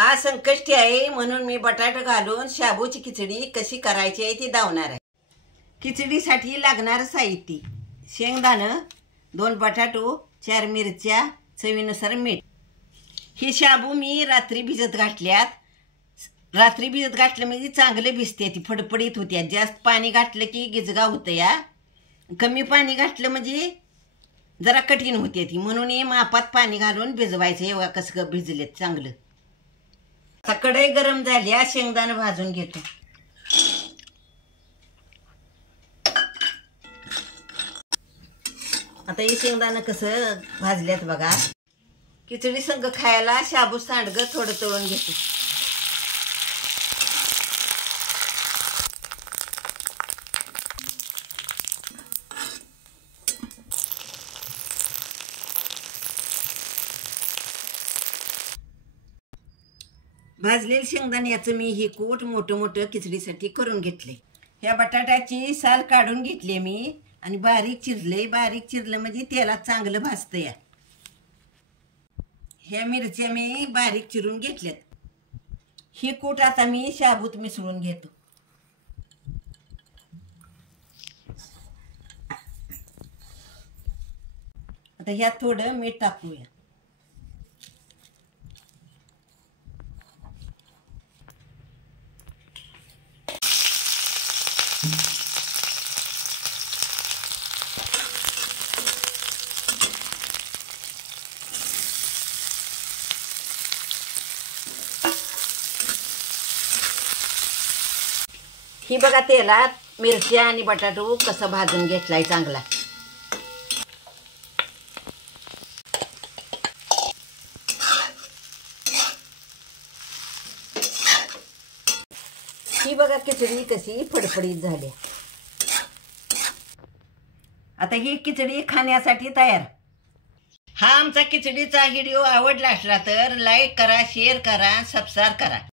आज संकष्टी आहे म्हणून मी बटाटा घालून शाबूची खिचडी कशी करायची आहे ती दावणार आहे। खिचडीसाठी लागणारं साहित्य: शेंगदाणं, 2 बटाटो, 4 मिरच्या, चवीनुसार मीठ। ही शाबू मी रात्री भिजत घातल्यात। रात्री भिजत घातलं म्हणजे चांगले भिजते, ती फडफडीत होत्या। जास्त पाणी घातलं की गिजगा होतं या, कमी पाणी घातलं म्हणजे जरा कठीण होते ती, म्हणून हे मापात पाणी घालून भिजवायचं। हे बघा कसं भिजलेत चांगलं। आता कढई गरम झाली, शेंगदाणं भाजून घेतो। आता हे शेंगदाणं कसं भाजल्यात बघा। खिचडी संग खायला शाबू सांडगं थोडं तळून घेतो। भाजलेलं शेंगदाण्याचं मी हे कूट मोठं मोठं खिचडीसाठी करून घेतले। ह्या बटाट्याची साल काढून घेतली मी आणि बारीक चिरले। बारीक चिरलं म्हणजे तेलात चांगलं भाजतं या। ह्या मिरच्या मी बारीक चिरून घेतल्यात। ही कूट आता मी शाबूत मिसळून घेतो। आता ह्यात थोडं मीठ टाकूया। ही बघा तेलात मिरच्या आणि बटाटो कसा भाजून घेतलाय चांगला। ही बघा खिचडी कशी फडफडीत झाली। आता ही खिचडी खाण्यासाठी तयार। हा आमचा खिचडीचा व्हिडिओ आवडला असला तर लाईक करा, शेअर करा, सबस्क्राईब करा।